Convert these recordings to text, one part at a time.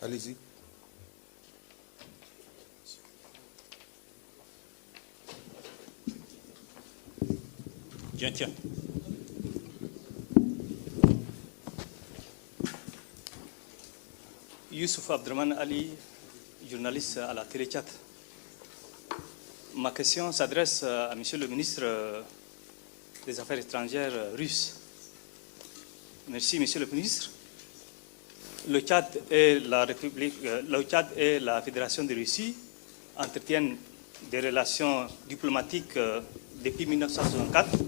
Allez-y. Tiens. Youssouf Abderaman Ali, journaliste à la Télé 4. Ma question s'adresse à Monsieur le ministre des Affaires étrangères russe. Merci, Monsieur le ministre. Le Tchad et la Fédération de Russie entretiennent des relations diplomatiques depuis 1964.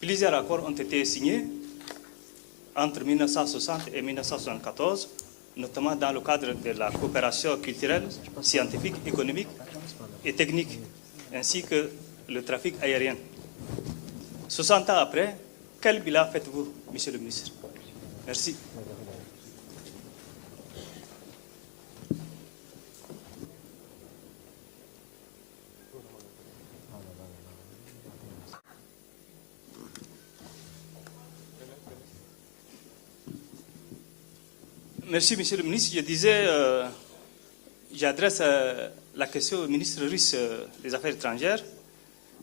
Plusieurs accords ont été signés entre 1960 et 1974, notamment dans le cadre de la coopération culturelle, scientifique, économique et technique, ainsi que le trafic aérien. 60 ans après, quel bilan faites-vous, Monsieur le ministre? Merci. Merci, Monsieur le ministre. Je disais, j'adresse la question au ministre russe des Affaires étrangères.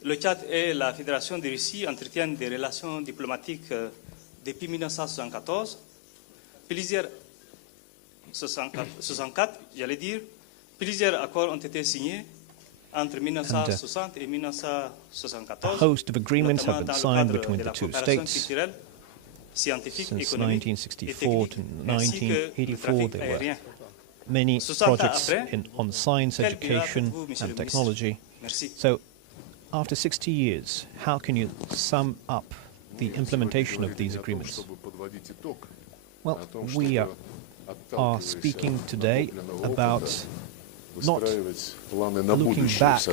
Le Tchad et la Fédération de Russie entretiennent des relations diplomatiques depuis 1974. Plusieurs 64, j'allais dire, plusieurs accords ont été signés entre 1960 et 1974. A host of agreements have been signed between the two states. Since 1964 to 1984, there were many projects on science, education and technology. So, after 60 years, how can you sum up the implementation of these agreements? Well, we are speaking today about not looking back,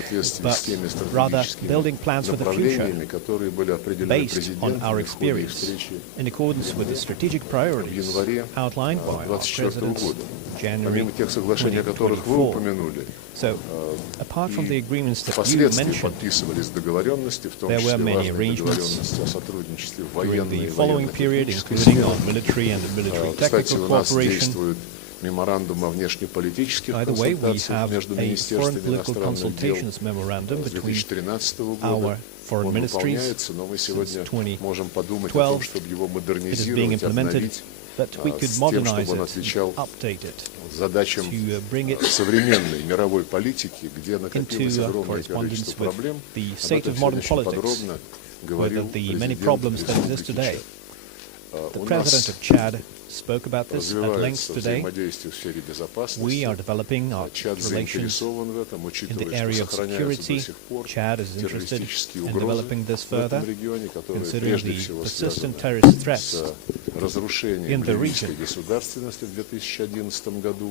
but rather building plans for the future based on our experience in accordance with the strategic priorities outlined by our President January 2024. So, apart from the agreements that you mentioned, there were many arrangements during the following period, including on military and military technical cooperation. By the way, we have a foreign political consultations memorandum between our foreign ministries since 2012. It is being implemented, but we could modernize it, update it, to bring it into correspondence with the state of modern politics, with the many problems that exist today. The President of Chad spoke about this at length today. We are developing our relations in the area of security. Chad is interested in developing this further, considering the persistent terrorist threats in the region.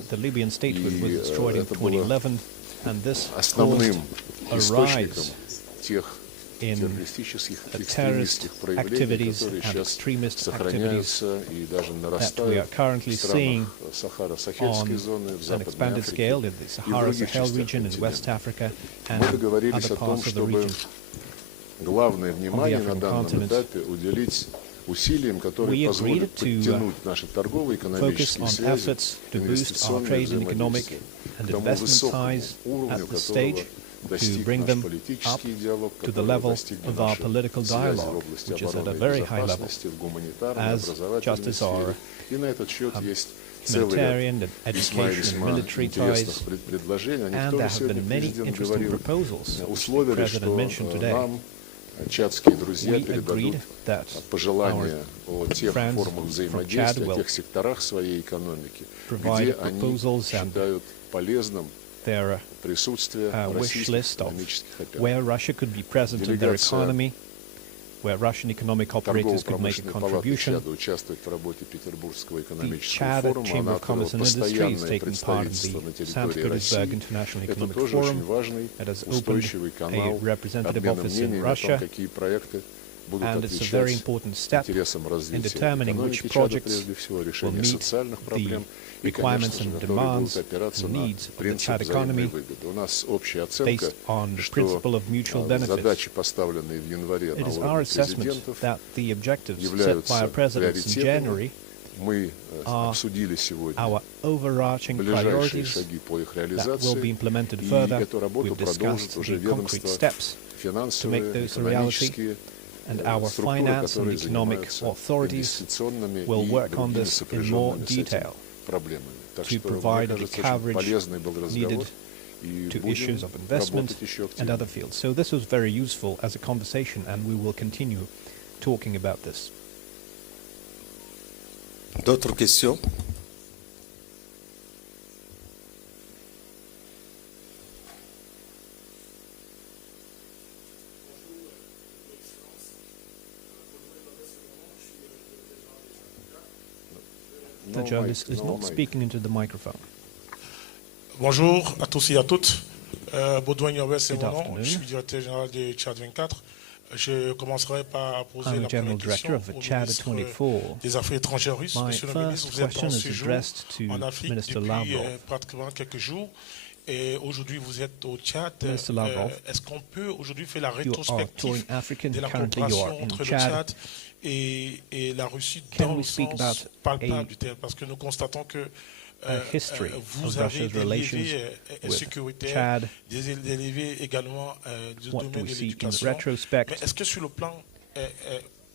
The Libyan statehood was destroyed in 2011, and this caused a rise in terrorist activities and extremist activities that we are currently seeing on an expanded scale in the Sahara-Sahel region in West Africa and other parts of the region. On the African continent, we agreed to focus on efforts to boost our trade and economic and investment ties at this stage, to bring them up to the level of our political dialogue, which is at a very high level, as justice our humanitarian and education and military ties, and there have been many interesting proposals, which the President mentioned today. We agreed that our friends from Chad will provide proposals and their wish list of where Russia could be present in their economy, where Russian economic operators could make a contribution. The Chad Chamber of Commerce and Industry is taking part in the St. Petersburg International Economic Forum. It has opened a representative office in Russia, and it's a very important step in determining which projects will meet the requirements and demands and needs of the Chad economy based on the principle of mutual benefits. It is our assessment that the objectives set by our presidents in January our overarching priorities that will be implemented further. We've discussed the concrete steps to make those a reality, and our finance and economic authorities will work on this in more detail to provide the coverage needed to issues of investment and other fields. So this was very useful as a conversation, and we will continue talking about this. D'autres questions? The journalist is not speaking into the microphone. Bonjour à tous et à toutes. Baudouin Yowes, c'est mon nom. Je suis directeur général de Tchad 24. Je commencerai par poser la première question au ministre des Affaires étrangères russe. Monsieur le ministre, vous êtes en séjour en Afrique depuis pratiquement quelques jours. Et aujourd'hui, vous êtes au Tchad. Est-ce qu'on peut aujourd'hui faire la rétrospective de la coopération entre le Tchad et la Russie dans le sens palpable du terme? Parce que nous constatons que vous avez des levées sécuritaires, des levées également du domaine de l'éducation. Mais est-ce que sur le plan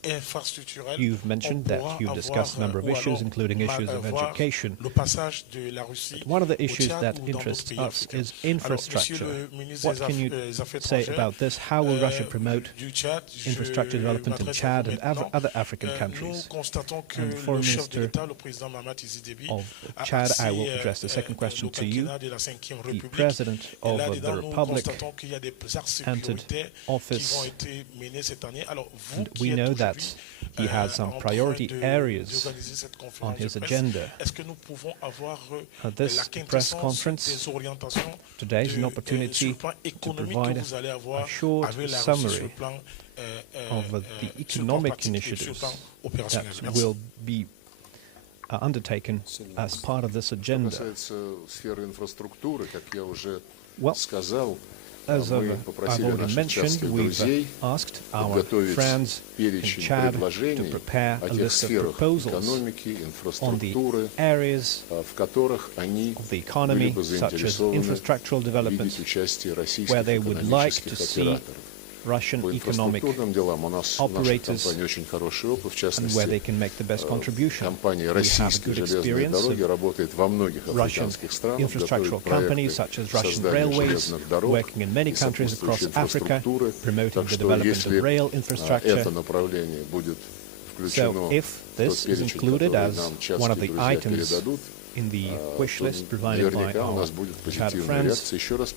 infrastructurel, you've mentioned that you've discussed a number of issues, including issues of education. One of the issues that interests us is infrastructure. What can you say about this? How will Russia promote infrastructure development in Chad and other African countries? And the Foreign Minister of Chad, I will address the second question to you. The President of the Republic entered office, and we know that he has some priority areas on his agenda. This press conference today is an opportunity to provide a short summary of the economic initiatives that will be undertaken as part of this agenda. Well, as I've already mentioned, we've asked our friends in Chad to prepare a list of proposals on the areas of the economy, such as infrastructural development, where they would like to see Russian economic operators and where they can make the best contribution. We have a good experience of Russian infrastructural companies such as Russian railways, working in many countries across Africa, promoting the development of rail infrastructure. So if this is included as one of the items in the wish list provided by our Chad friends,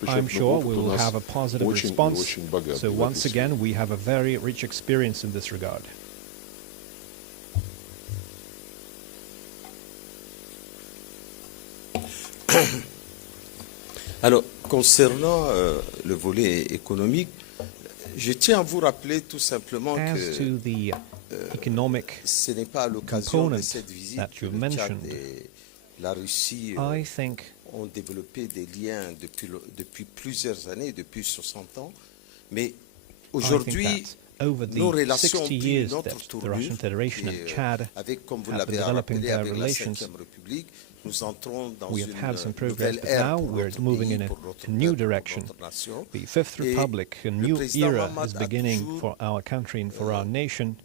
I'm sure we will have a positive response. So once again, we have a very rich experience in this regard. Alors, concernant le volet économique, je tiens à vous rappeler tout simplement que ce n'est pas à l'occasion de cette visite que le Tchad et la Russie ont développé des liens depuis plusieurs années, depuis 60 ans, mais aujourd'hui, nos relations ont pris une autre tournure, avec, comme vous l'avez rappelé, avec la 5e République, nous entrons dans une nouvelle ère pour notre pays, pour notre nation. The Fifth Republic, a new era is beginning for our country and for our nation.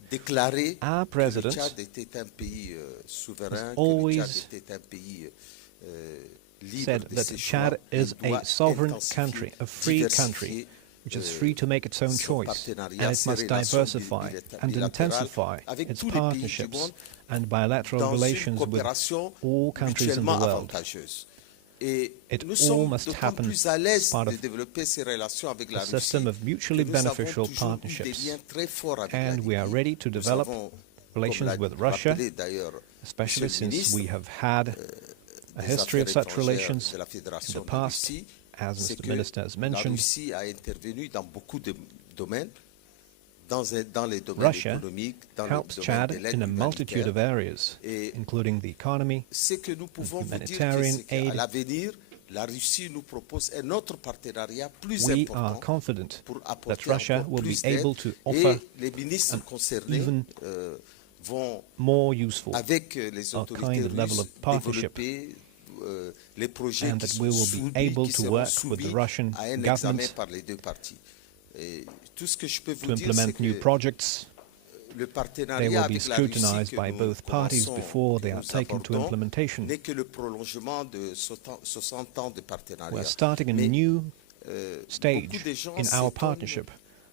Our president has always said that Chad is a sovereign country, a free country, which is free to make its own choice, and it must diversify and intensify its partnerships and bilateral relations with all countries in the world. It all must happen as part of a system of mutually beneficial partnerships, and we are ready to develop relations with Russia, especially since we have had a history of such relations in the past. As Mr. Minister has mentioned, Russia helps Chad in a multitude of areas, including the economy, humanitarian aid. We are confident that Russia will be able to offer an even more useful, avec les our autorités kind of level of russes, partnership, développer les projets and qui that sont we will be soumis, able qui to seront work with the soumis Russian à un examen government par les deux parties. Et tout ce que je peux to vous dire, c'est implement new que projects. le They partenariat will be avec la Russie scrutinized que by nous both parties commençons, before they que are nous taken to abordons, implementation. n'est que le prolongement de 60 ans de partenariat. We're starting a Mais, new beaucoup stage de gens in our s'étonnent partnership,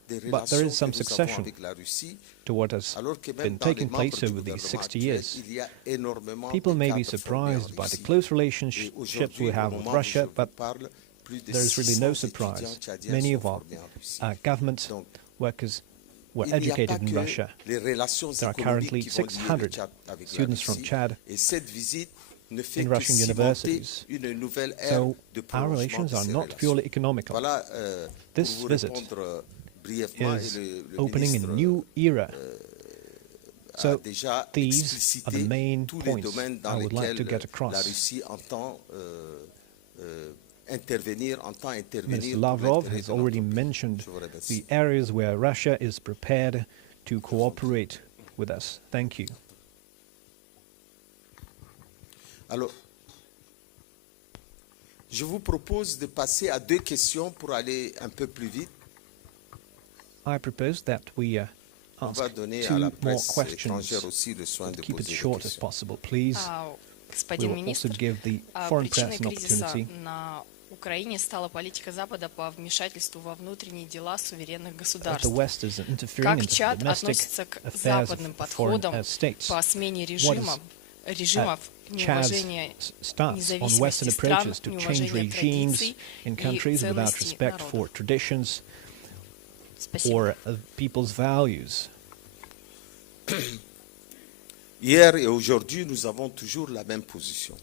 des but there relations is some que nous avons succession avec la Russie, to what has alors que même been dans les taking membres place du over these gouvernement 60 actuel, years. il y a énormément People de may be cadres formés en surprised by the Russie. close Et relationships aujourd'hui, we au have moment with où Russia, je vous but parle, plus de there is really no 600 surprise. étudiants tchadiens Many sont of our formés en Russie. government Donc, workers were il n'y a educated pas in que Russia. les relations There are économiques currently qui vont lier le 600 Tchad avec la students from Russie. Chad Et cette visite ne fait in que Russian cimenter universities. une nouvelle ère So de our prolongement relations de are ces not relations. purely economical. Voilà, This pour vous visit répondre brièvement, is et le opening ministre a new era. a So déjà these are the explicité main tous les points domaines dans I would like to lesquels get la across. Russie entend intervenir Mr. pour Lavrov l'intérêt has de already notre pays. mentioned Je vous remercie. the areas where Russia is prepared to cooperate with us. Thank you. Alors, je vous propose de passer à 2 questions pour aller un peu plus vite. I propose that we On ask va donner à 2 la more presse questions. étrangère aussi le soin de Keep it poser des short as questions. possible, please. We Господин will also министр, give the foreign причиной press an кризиса opportunity. на Украине стала политика Запада по вмешательству во внутренние дела суверенных The государств. West is interfering Как into the Чад domestic относится к affairs западным of foreign подходам states. по смене What режимов, Chad's неуважения stance on независимости Western стран, approaches to change неуважения regimes традиций in и countries without ценностей respect for народов? traditions Спасибо. or people's values. Hier et aujourd'hui, nous avons toujours la même position.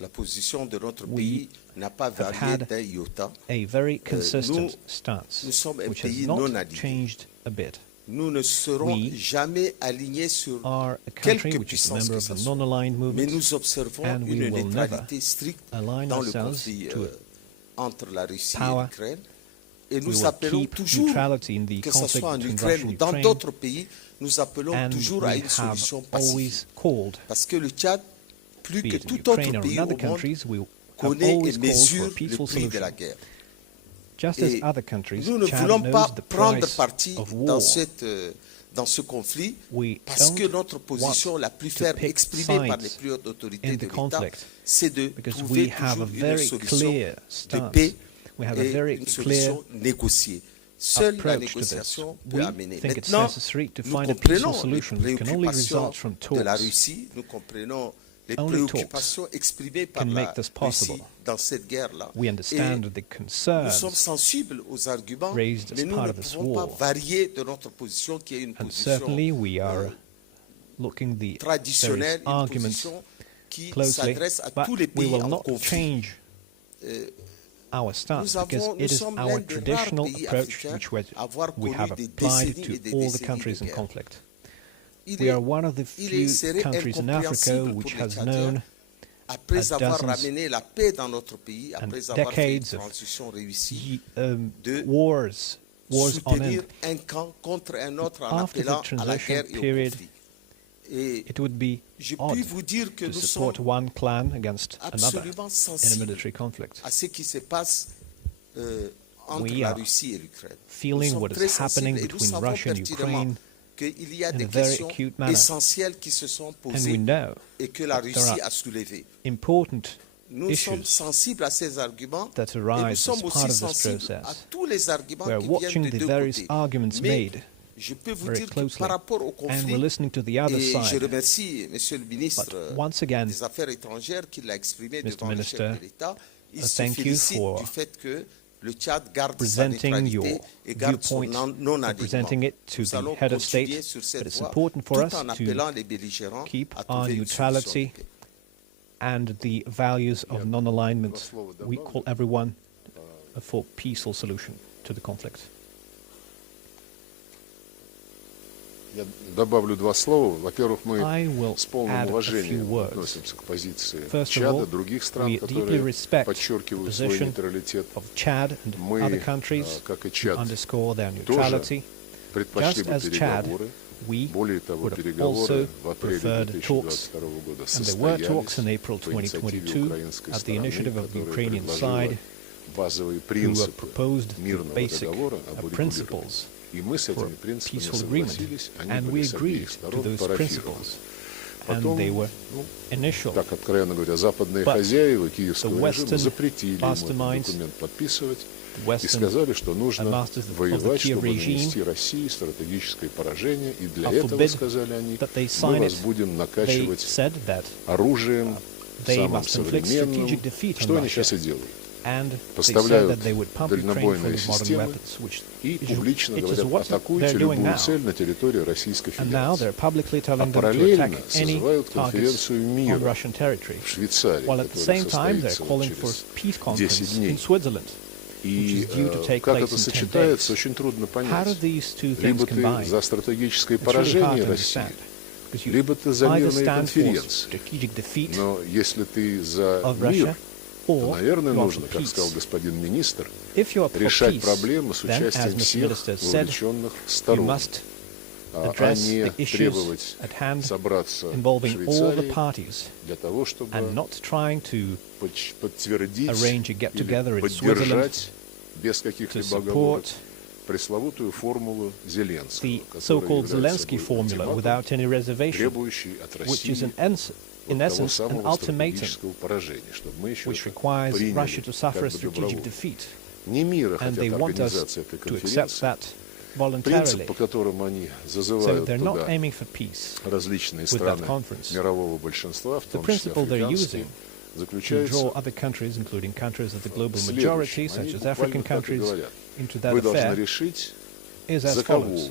La position de notre We pays n'a pas have varié had d'un iota. A very consistent nous stance, sommes un which has pays not non aligné. changed a bit. Nous ne serons We jamais alignés sur Are a country quelque which is a puissance member que of ce the soit. non-aligned Mais movement, nous observons and we une will neutralité stricte align dans le ourselves conflit to entre la Russie power. et l'Ukraine. Et We nous will appelons keep toujours, neutrality in the que ce conflict soit en between Ukraine Russia ou and dans Ukraine, d'autres pays, nous appelons and toujours we à une have solution always pacifique. called, Parce que le Tchad, plus be que it in tout autre Ukraine or in pays au other monde, countries, we have connaît always et called for mesure a le peaceful prix de la solution. guerre. Just Et as other countries, nous ne Chad voulons knows pas the prendre price parti of dans, war. dans ce conflit We parce que don't notre position want la plus to ferme pick exprimée par sides les plus hautes autorités in de the l'État, conflict, c'est de because trouver we have a toujours une very solution clear de stance. paix We have a et very une clear solution négociée. Seule la approach to this. négociation peut We amener. think it's Maintenant, necessary to nous find a peaceful comprenons les solution which can only préoccupations result from de la talks. Russie, nous comprenons les Only préoccupations exprimées par can la make this possible. Russie dans cette guerre-là. We understand the Nous concerns sommes sensibles aux arguments, raised mais as nous part ne of this pouvons pas war. varier de notre position qui est une and position certainly we are looking the various traditionnelle, une arguments position qui closely, s'adresse à but tous les we pays will en not conflit. change our stance because nous it is sommes our l'un des rares traditional pays approach africains which à avoir we connu have des applied décennies et to des all the décennies countries de in guerre. conflict. Il We est- are one of the il few serait countries in Africa incompréhensible which pour les has Tchadiens, known après avoir dozens ramené la paix dans notre pays, and après avoir fait une decades of transition réussie, de wars on soutenir end. un camp contre un autre en After the appelant à la transition guerre et au period, conflit. Et It would be je odd puis vous dire que to nous support sommes one clan against another absolument in a sensibles military conflict. à ce qui se passe entre We la are Russie et l'Ukraine. feeling what is happening et nous between savons Russia and pertinemment Ukraine qu'il y a in des a very questions acute manner. essentielles qui se sont And we posées know et que la that there Russie are a soulevées. important Nous sommes issues sensibles à ces arguments that et nous arise sommes as aussi part of this sensibles à process. tous les arguments We're qui watching viennent de the deux various côtés. arguments Mais made je peux vous very dire que closely, par rapport au and conflit, we're listening to the other et je side. remercie Monsieur le ministre But once again, des Affaires étrangères qui l'a exprimé Mr. devant le chef Minister, de l'État. Il se thank you félicite for du fait que le Tchad garde sa presenting your neutralité et garde son viewpoint, for non-alignement. presenting it to Nous the allons head of continuer state, sur but cette it's voie important for us tout en to appelant les belligérants keep à our trouver une solution de neutrality paix. and the values of non-alignment. We call everyone for peaceful solution to the conflict. Я добавлю два слова. Во-первых, мы I will с полным add a few уважением words. относимся к позиции First of Чада, all, других стран, we deeply которые respect the подчеркивают свой position нейтралитет. of Chad and Мы, other countries как и who Чад, underscore their тоже neutrality. предпочли Just бы as Chad, переговоры, we Более того, would have переговоры also в апреле preferred talks, 2022 года and there were talks in состоялись April по инициативе 2022 украинской at the стороны, initiative of the которая Ukrainian предложила side, базовые who принципы proposed the мирного basic договора об урегулировании. principles И мы с for этими принципами peaceful agreement, согласились, они and we были с обеих agreed to сторон those парафированы. principles, and Потом, they were initial. так откровенно говоря, западные But хозяева киевского the режима Western запретили ему этот masterminds, документ подписывать the и Western сказали, что нужно masters of the воевать, Kiev чтобы regime нанести России стратегическое поражение, и для are этого, forbid сказали они, that they мы sign вас it. будем They накачивать said that оружием they самым must inflict современным, strategic defeat on что они Russia. сейчас и делают. And they said Поставляют that they would pump Ukraine full дальнобойные of modern системы weapons, which и публично it is говорят, what атакуйте they're doing любую now. цель на территории Российской And now Федерации. they're publicly А telling them to параллельно attack any созывают targets конференцию on мира Russian territory, в Швейцарии, while at the которая same time they're состоится calling for через peace 10 conference дней. in Switzerland, which И is due to take как place это in 10 сочетается, days. очень трудно How понять. do these two things Либо ты combine? за стратегическое It's really hard поражение to России, understand, because you либо ты за either мирные stand for конференции. strategic defeat Но если ты за of мир, Russia, то, or наверное, you are нужно, for как сказал peace. господин министр, If you are for решать peace, проблемы с then, as участием Mr. всех Minister said, вовлеченных you сторон, must а address не the issues требовать at hand собраться в involving all the Швейцарии parties для того, чтобы and not trying to подтвердить arrange a или get-together in поддержать без to каких-либо оговорок support пресловутую формулу Зеленского, the которая so-called является Zelensky собой formula ультиматум, without any reservation, требующий от which is России in того essence an самого ultimatum стратегического поражения, чтобы мы еще which это requires приняли Russia to suffer как a бы strategic добровольно. defeat. Не мира And they хотят want us организации этой to accept конференции. that voluntarily. Принцип, по которому они So зазывают they're not туда aiming for peace. различные with that страны conference. мирового большинства, в The том числе principle they're африканские, using to заключается draw other countries, including countries of the global в majority, следующем. Они such as буквально African так и countries, говорят. into that Вы должны affair решить, is as за кого follows. вы.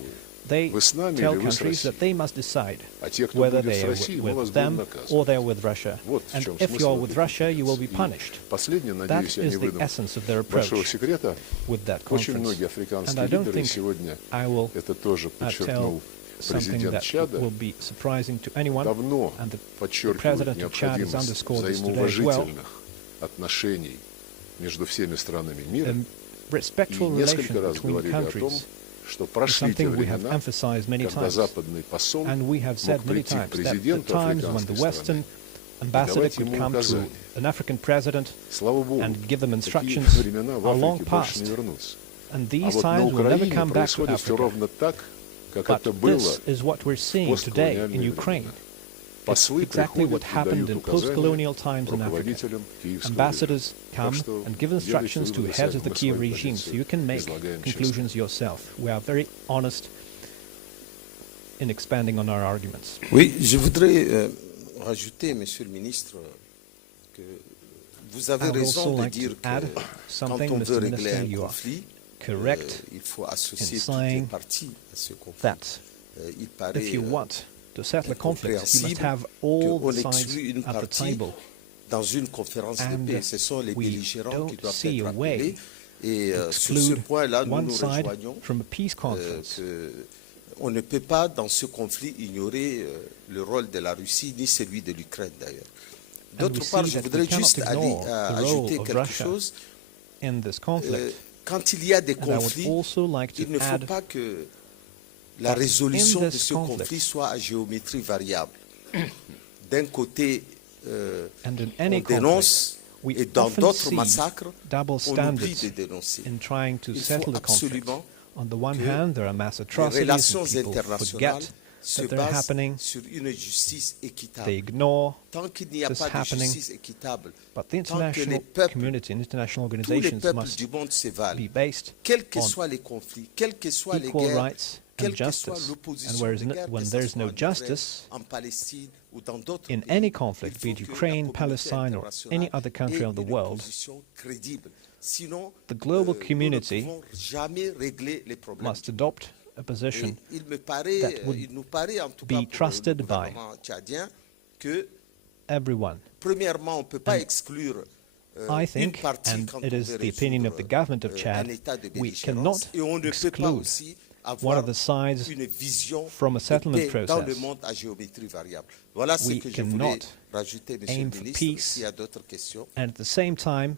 They Вы с нами tell или вы с countries that Россией? they must decide А те, кто whether будет they с are Россией, мы вас with будем them наказывать. or they're with Russia. Вот в And чем if смысл you're этой with Russia, you will be конференции. punished. И последнее, That надеюсь, я не is the выдам essence of their большого approach секрета. with that Очень conference. многие And африканские I don't лидеры think сегодня, I will это тоже подчеркнул something президент that Чада, will be surprising to anyone, давно and the подчеркивают President of Chad has необходимость underscored this today as well. взаимоуважительных отношений между всеми странами мира. The И respectful несколько relations раз between говорили о том, countries что is прошли те something we have времена, emphasized many когда times. западный посол And we have мог said many прийти к times that the президенту times when африканской the Western страны. ambassador давать could ему come to указания. an African president Слава Богу, and give them такие instructions времена в are long Африке больше past. не вернутся. And А these вот на times will never Украине come back to происходит все Africa. ровно так, как But это было this is what we're в seeing today in постколониальные Ukraine. времена. It's Послы exactly what приходят и happened дают in указания post-colonial times in Africa. руководителям киевского Ambassadors режима. come Так что and give делайте instructions to выводы heads сами, of the мы Kiev свою regime, so позицию you can make излагаем conclusions yourself. We are very honest in expanding on our arguments. Oui, je voudrais rajouter, Monsieur le Ministre, que vous avez I would also raison de like to dire que add quand something, on veut Mr. régler Minister, un you are conflit, correct il faut associer in toutes les saying parties à ce conflit. that Il paraît if you want to settle a conflict, you must incompréhensible have all qu'on the sides exclue une at the partie table. dans une conférence de And paix. Ce sont les we belligérants qui don't doivent see être a way appelés. Et sur ce exclude point-là, nous one nous side rejoignons from a peace conference. on ne peut pas, dans ce conflit, ignorer le rôle de la Russie, ni celui de l'Ukraine d'ailleurs. D'autre part, je voudrais juste ajouter quelque chose. In this conflict. Quand il y a des And I would conflits, also like to il ne faut add pas que la that résolution in de this ce conflict, conflit soit à géométrie variable. D'un côté, and in on any dénonce, we et dans often d'autres see massacres, double on oublie standards de dénoncer. in trying to Il settle faut the conflict. absolument On the one que hand, there are mass les atrocities relations and people internationales forget se that they're basent happening. sur une justice équitable. They ignore Tant qu'il n'y a this pas de happening. justice équitable, But the tant que les international peuples, community and international tous les organizations peuples must du monde se valent, be based quels que on soient les conflits, quelles que soient les equal guerres, rights quelle and que soit justice. l'opposition And de guerre, when que ce there's soit no en Ukraine, justice en Palestine ou dans d'autres in pays, any conflict, il be it faut que la Ukraine, communauté Palestine, or any internationale other country ait of the une world, position crédible. Sinon, the global nous community ne pouvons jamais régler les problèmes. must adopt a Et position il me paraît, that would il nous paraît en tout be cas pour trusted le by gouvernement tchadien que everyone. premièrement, on ne peut pas And exclure I une think, partie and quand it on is veut the opinion of the résoudre, government of un Chad, état de we belligérance, cannot et on ne peut pas exclude aussi one avoir of the sides une vision from a de settlement paix dans le process. monde à géométrie variable. Voilà ce We que je cannot voulais rajouter, Monsieur aim le for ministre. peace S'il y a d'autres questions, and at the same time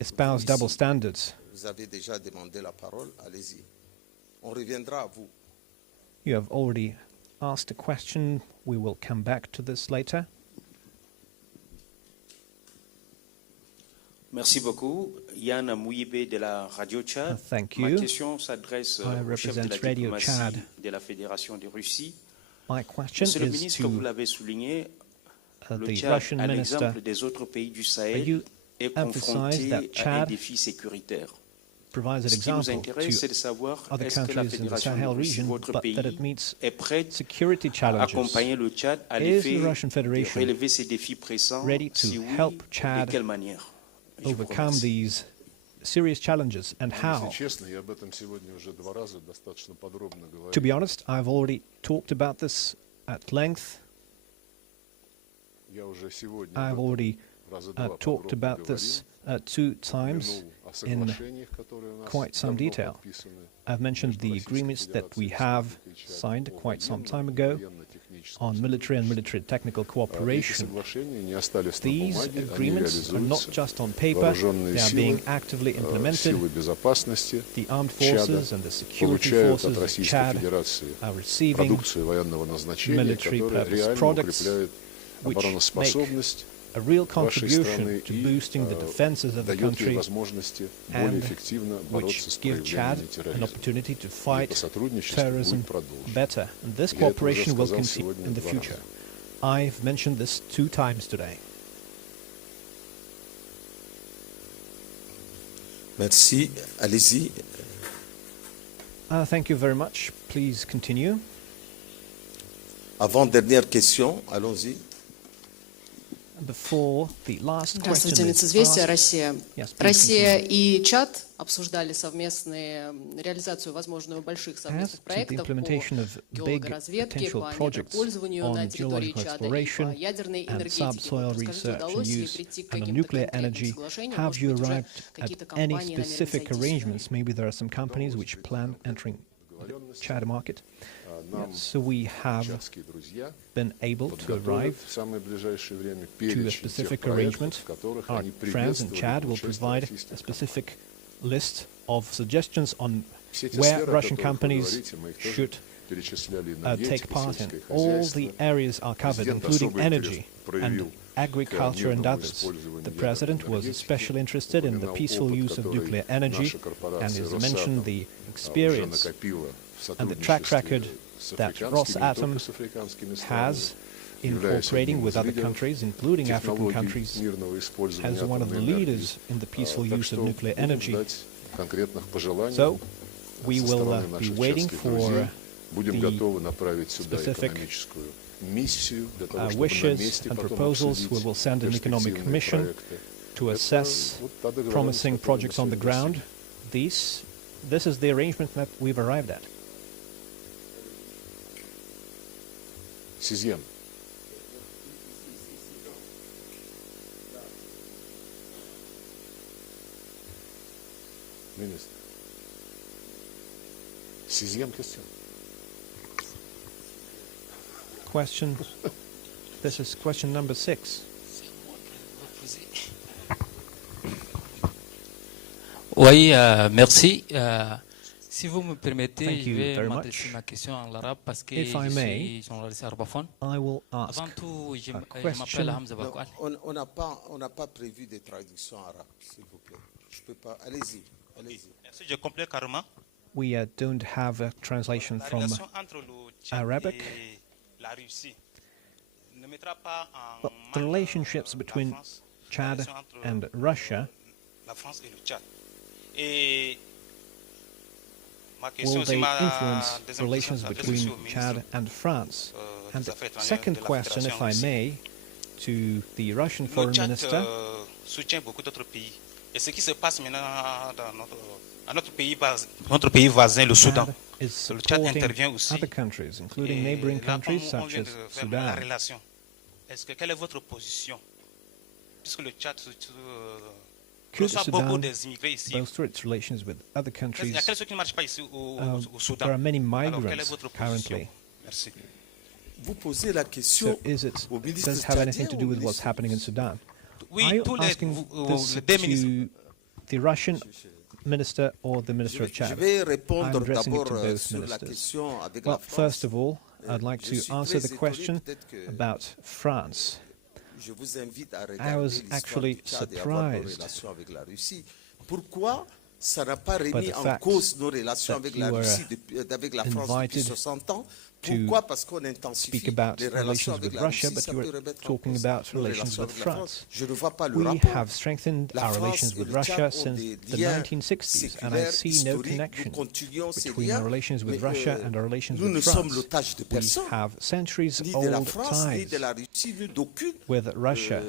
espouse ici, double standards. vous avez déjà demandé la parole, allez-y. On reviendra à vous. You have already asked a question. We will come back to this later. Merci beaucoup. Yann Mouibé de la Radio Tchad. Thank Ma you. question s'adresse au chef de la Radio diplomatie Chad. de la Fédération de Russie. My question Monsieur le is ministre, to vous l'avez souligné, le the Tchad, Russian à minister. l'exemple des autres pays du Sahel, You est emphasize confronté that à un Chad défi sécuritaire. provides an Ce qui nous example intéresse, c'est to de savoir other est-ce que la countries in the Fédération de Sahel Russie, region, votre but pays, that it meets est prête security à challenges. accompagner le Tchad à Is l'effet the Russian de Federation relever ces défis pressants? ready to Si oui, help de Chad quelle manière? Je vous overcome remercie. these serious challenges, and how? Если честно, я об этом сегодня уже 2 раза достаточно подробно говорил. To be honest, I've already talked about this at length. Я уже сегодня I've об этом already раза 2 talked подробно about this говорил. 2 times Упомянул о in соглашениях, которые у нас quite some давно detail. подписаны I've mentioned между the Российской agreements that we Федерацией и have Республикой Чад signed о quite some военном time и ago военно-техническом on military and сотрудничестве. military technical Эти cooperation. соглашения не остались на These бумаге, они agreements are not реализуются. just on paper, Вооруженные they are силы, being actively implemented. силы безопасности The armed Чада forces and the security получают от forces of Российской Chad Федерации are receiving продукцию военного назначения, military которая purpose реально products, укрепляет which обороноспособность a real вашей страны contribution to и boosting the defenses of the дает ей country, возможности более and эффективно which бороться с give Chad проявлениями an терроризма. opportunity to И это fight сотрудничество terrorism будет продолжено. better. And this Я это уже cooperation will сказал continue сегодня in the 2 future. раза. I've mentioned this 2 times today. Merci. Allez-y. Thank you very much. Please continue. Avant-dernière question, allons-y. Before the last Здравствуйте, question is Нацизвестия, asked, Россия. Yes, please Россия continue. и Чад обсуждали реализацию возможную больших As совместных to the проектов по implementation of big геологоразведке, potential по projects недропользованию на on территории geological Чада и exploration по ядерной and энергетике. subsoil Вот расскажите, research and удалось ли use прийти к and on каким-то nuclear конкретным energy, соглашениям? have Может you быть, уже arrived at какие-то any компании намерены specific зайти сюда? arrangements? Maybe there are some companies which plan entering the Chad market. Нам So we have чадские друзья been able to подготовят arrive в самое ближайшее время to a перечень тех specific проектов, arrangement. в которых Our они friends in приветствовали Chad will участие provide российских a компаний. specific list of suggestions on Все те where сферы, о Russian которых вы companies говорите, мы их тоже should перечисляли: take энергетика, part in. сельское All хозяйство. the areas are covered, Президент including особый интерес energy проявил and agriculture and мирному others. использованию The ядерной president was энергетики, especially interested in the упоминал peaceful опыт, use of который nuclear energy, наша and корпорация has Росатом mentioned the уже experience накопила в and the track сотрудничестве record с that африканскими, не Rosatom только с африканскими странами, has in являясь cooperating одним with из other лидеров countries, including African технологий countries, мирного использования as one of the атомной энергии. leaders in the peaceful Так use of что nuclear будем energy. ждать конкретных пожеланий So we со will стороны be наших waiting чадских for друзей. Будем the готовы направить сюда specific экономическую миссию для того, чтобы на wishes месте and потом proposals. We will обсудить send an economic перспективные mission проекты. to Это assess вот та договоренность, promising которую мы projects on the сегодня ground. This is the arrangement that we've arrived at. Сизьен. Министр. Sixième question. Question. This is question number 6. Oui, merci. Si vous me permettez, Thank je you vais very m'adresser much. ma question en arabe parce que If I je may, suis journaliste arabophone. I will ask Avant tout, je a m'appelle question. Hamza Bakwal. On n'a pas prévu de traduction arabe, s'il vous plaît. Je peux pas. Allez-y, allez-y. Merci, je complète carrément. We don't have a translation La from relation entre le Tchad Arabic. et la Russie ne mettra pas en But the mal, relationships la between France, la Chad relation entre and Russia, la France et le Tchad. Et ma question, will c'est they ma influence deuxième relations question s'adresse between aussi au Chad ministre, and France? And des Affaires étrangères second de la question, if I Fédération may, to the Russian Le foreign Tchad minister. soutient beaucoup d'autres pays. Et ce qui se passe maintenant dans notre pays voisin, le Soudan. Chad is Le Tchad supporting intervient aussi. other countries, including Et neighboring là, countries comme on such vient as de faire la Sudan. relation, quelle est votre position? Puisque le Tchad Could reçoit beaucoup Sudan des immigrés ici. bolster its relations with other Il y countries? a quelque chose qui ne marche pas ici au Soudan. There are many Alors, quelle est migrants votre position? currently. Merci. Vous posez la question So is it, au ministre does it have anything tchadien to ou do au with what's ministre happening in russe? Sudan? Oui, Are you tous asking les this deux ministres. to the Russian Minister or the Minister of Je Chad? vais I'm répondre addressing it to d'abord both sur la ministers. question avec Well, la France. first of all, I'd like Je to suis answer très the étonné, question peut-être que about France. je vous invite à I regarder was l'histoire actually du Tchad et à voir nos surprised relations avec la Russie. Pourquoi ça n'a pas by remis the en fact cause nos relations that avec you la were Russie, avec la France depuis invited 60 ans? to Pourquoi? Parce qu'on intensifie speak about les relations relations avec with la Russia, Russie, but ça you peut were remettre en talking cause about nos relations relations with avec la France. France. Je ne vois pas le We rapport. have strengthened La our France relations et with le Russia Tchad ont since des the liens 1960s, and I séculaires, see no historiques. connection Nous continuons ces between liens, our relations with mais, Russia and our relations nous ne with sommes France. l'otage de We personne, have ni de la centuries-old France, ni ties de la Russie, ni d'aucune with Russia.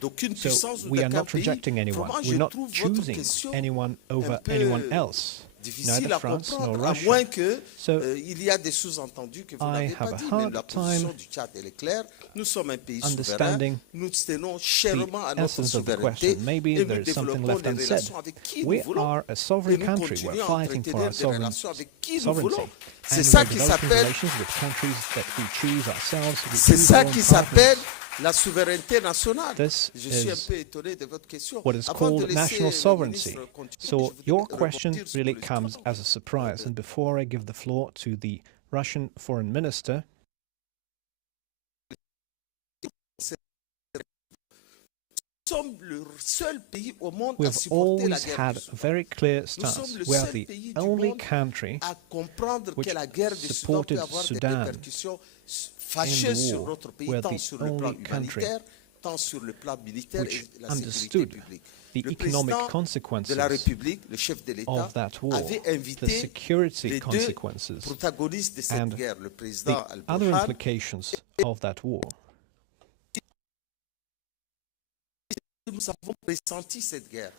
d'aucune So puissance ou we are d'aucun not pays. rejecting anyone. Vraiment, We're je not trouve votre choosing question anyone un over peu anyone else, difficile neither à France nor comprendre, à Russia. moins que So il y a des sous-entendus que vous I n'avez have pas a dit, mais hard la position time du Tchad elle est claire. Nous sommes un pays souverain, understanding nous tenons the chèrement à notre essence of the souveraineté question. Maybe et there nous is something développons left des unsaid. relations avec qui nous We voulons. are a Et sovereign nous country. We're continuons à fighting for entretenir our des relations avec qui nous voulons. sovereignty. C'est And ça we're qui developing s'appelle, relations with countries that we choose ourselves. We c'est choose ça our own qui partners. s'appelle la souveraineté nationale. This Je suis un is peu étonné de votre question. what is Avant de called laisser national le sovereignty. ministre continuer, So je voudrais your question rebondir sur really le comes point. as a surprise. And before I give the floor to the Russian foreign minister, Nous sommes le seul pays au monde à we've supporter la always guerre had du a Soudan. very clear Nous stance. sommes le We are seul the pays du only monde country à comprendre which que la guerre du Soudan supported peut avoir des Sudan répercussions fâcheuses sur war. notre pays, We're tant the sur le plan only country humanitaire, tant sur le plan militaire which et la sécurité understood publique. the Le economic président consequences de la République, le chef de l'État, of that war, avait the invité security les deux consequences, protagonistes de cette and guerre, le the président other Al-Burhan implications of that war. nous avons pressenti cette guerre.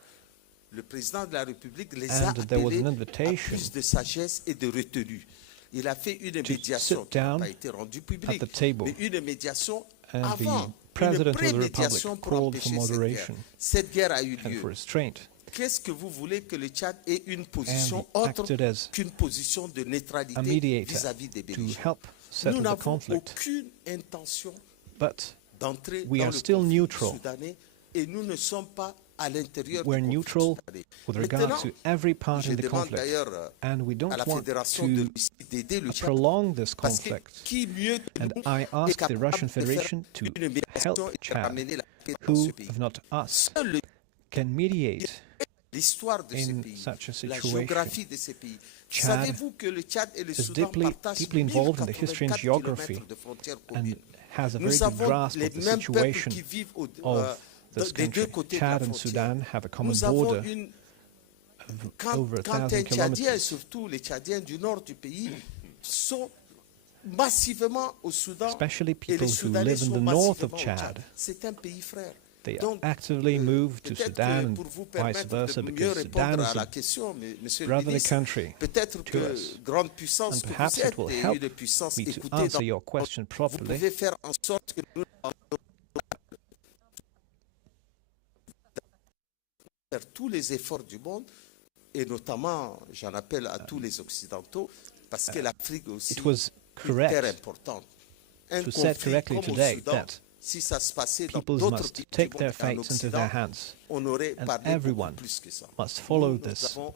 Le président de la République les a And there was appelés an à invitation plus de sagesse et de retenue. Il a fait une médiation sit qui n'a down pas été rendue at publique, the table. mais une médiation And avant, the une President of the pré-médiation Republic pour called empêcher for cette guerre. moderation Cette guerre a eu and lieu. for restraint, Qu'est-ce que vous voulez que le Tchad ait une position and he autre acted as qu'une position de a neutralité mediator vis-à-vis des to belligérants? help Nous settle the n'avons conflict. aucune intention But d'entrer we dans are le still conflit neutral. soudanais et nous ne sommes pas à l'intérieur we're du conflit neutral soudanais. with regard Maintenant, to every part je in the demande conflict, d'ailleurs and we à don't la want Fédération de to Russie d'aider le Tchad prolong this parce que conflict. qui mieux que And nous I est ask the capable Russian de faire Federation to une médiation help et de Chad, ramener la paix dans ce who, pays. if not us, Seul le- can mediate l'histoire de ces in pays, such a la situation. géographie de ces pays. Chad Savez-vous que le Tchad et le is Soudan partagent deeply involved in the history and 1084 geography kilomètres de frontières and communes. has a very Nous good avons grasp les of the mêmes peuples situation qui vivent of this des deux country. côtés de la Chad and frontière. Sudan have a common Nous avons border une of quand, over quand 1,000 un Tchadien, et kilometers. surtout les Tchadiens du nord du pays, sont massivement au Soudan, Especially et people les who Soudanais live in sont the north massivement of au Tchad. Chad. C'est un pays frère. They Donc, actively move to peut-être Sudan que and pour vous vice permettre versa de mieux because Sudan répondre à is la a question, monsieur le brotherly ministre, country peut-être to que us. grande puissance And que vous perhaps it êtes will et help une puissance me to écoutée answer dans your question vous properly. pouvez faire en sorte que nous faire tous les efforts du monde et notamment, j'en appelle à tous les Occidentaux, parce que l'Afrique aussi It was est une terre correct importante. Un to say conflit correctly comme au today Soudan, that si ça se passait dans peoples d'autres must pays du take monde their et en fates into Occident, their hands, on aurait and parlé beaucoup everyone plus que ça. must follow Nous this avons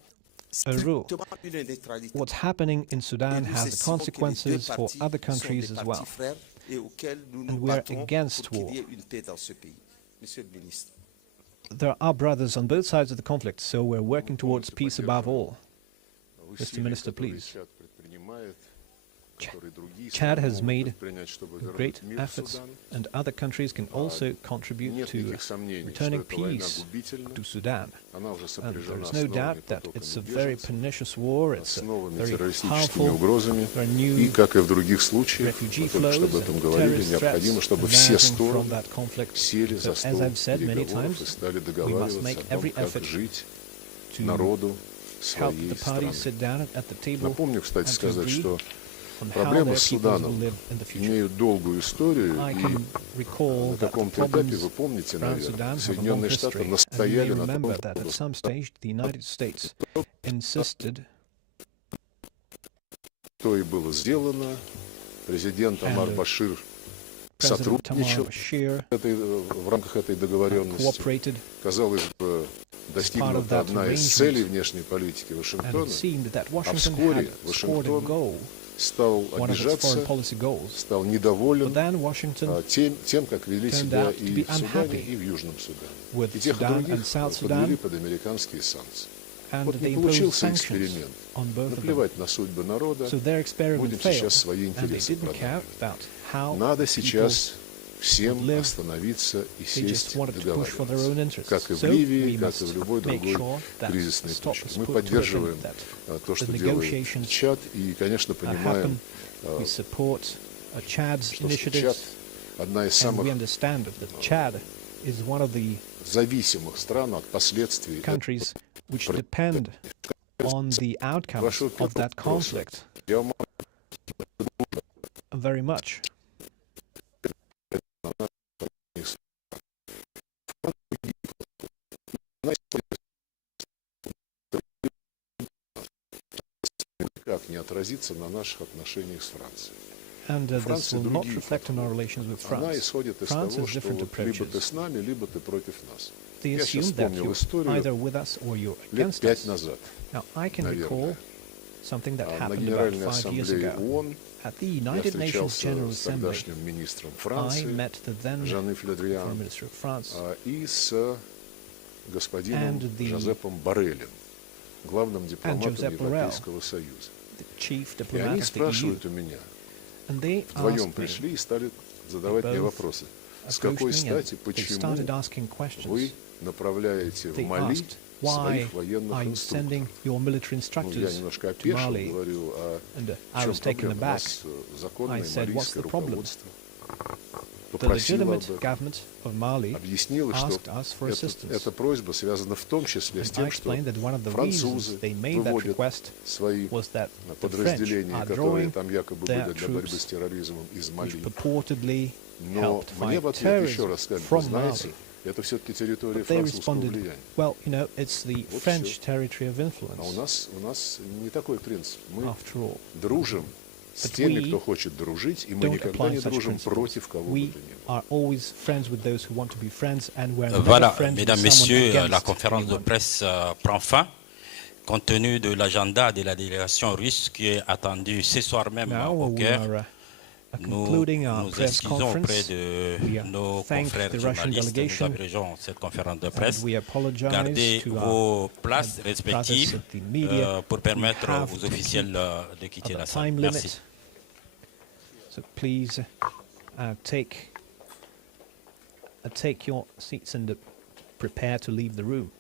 a rule. strictement une neutralité. What's happening in Et Sudan nous has estimons que les deux consequences for parties other sont countries des as partis well. frères et auxquels nous nous And we're battons against pour qu'il y war. ait une paix dans ce pays. Monsieur le ministre. There are brothers on both sides of the conflict, so we're working towards peace above all. Mr. Minister, please. Chad has made great efforts, and other countries can also contribute to returning peace to Sudan. And there is no doubt that it's a very pernicious war, it's a very powerful, there are new refugee flows and terrorist threats emerging from that conflict. So, as I've said many times, we must make every effort to help the parties sit down at the table Напомню, кстати and to сказать, agree что on how проблемы their с peoples will Суданом live in the future. имеют долгую историю, I и can recall на that the каком-то этапе, problems вы помните, around Sudan наверное, have a long Соединенные Штаты history, and you may настояли на remember том, that at чтобы some stage the United States insisted, то и было сделано. Президент Амар And, Башир President Tamar Bashir в рамках этой договоренности. cooperated Казалось бы, достигнута одна из целей внешней политики Вашингтона, а вскоре Вашингтон стал обижаться, стал недоволен тем, как вели себя и в Судане, и в Южном Судане. И тех и других подвели под американские санкции. Вот не получился эксперимент. Наплевать на судьбы народа, будем сейчас свои интересы продавливать. Надо сейчас всем остановиться и сесть договариваться, как и в Ливии, как и в любой другой кризисной точке. Мы поддерживаем то, что делает Чад, и, конечно, понимаем, что Чад одна из самых зависимых стран от последствий which depend on the outcomes of that conflict very much. Никак не отразится на наших отношениях с Францией. And this will not reflect on our relations with Она France. исходит из France того, has что different либо ты approaches. с нами, либо ты против нас. They Я сейчас assume that вспомнил you're историю either with us or you're лет against 5 us. назад. Now, I can наверное. recall something that На happened about Генеральной 5 years Ассамблее ago. ООН At the я United Nations встречался General с Assembly, тогдашним министром I Франции, met the then Жан-Йves Le Drian, Foreign Minister of France и с господином and the- Жозепом Боррелем, главным дипломатом Josep Borrell, Европейского Союза. the chief И diplomat они of the EU. спрашивают у меня, And they вдвоем asked me, пришли и стали задавать мне both вопросы. С approached какой me and стати, they почему started asking questions. вы направляете в They Мали asked, why своих военных are you инструкторов? sending your military Я instructors немножко to опешил, Mali? говорю, а And в I чем was taken проблема? aback. Нас законное I said, what's малийское the problem? руководство The попросило об legitimate этом. government of Mali Объяснило, что asked us for assistance. эта просьба связана в том числе с And I тем, что explained that one of the французы reasons they made that выводят request свои was that the French подразделения, are которые drawing там якобы their были для борьбы с troops, терроризмом из Мали. which purportedly Но helped мне fight в ответ еще terrorism раз сказали, вы from знаете, Mali. это все-таки территория But they французского responded, влияния. well, you know, it's the Вот French всё. territory of А influence, у нас не такой принцип. Мы after all. дружим с But теми, we кто хочет дружить, и мы Don't никогда apply не such дружим principles. против кого бы We то ни было. are always friends with those who want to be friends, and we're never Voilà, friends with mesdames, someone messieurs, la against conférence de anyone. presse prend fin. Compte tenu de l'agenda de la délégation russe qui est attendue ce soir même Now au we Caire, are nous concluding our nous press excusons auprès conference. de We nos thank confrères the Russian journalistes. Nous delegation, abrégeons cette conférence de and presse. we apologize Gardez to vos our places brothers respectives at the media. pour permettre We have aux to officiels keep de quitter at la the salle. time Merci. limit. So please take your seats and prepare to leave the room.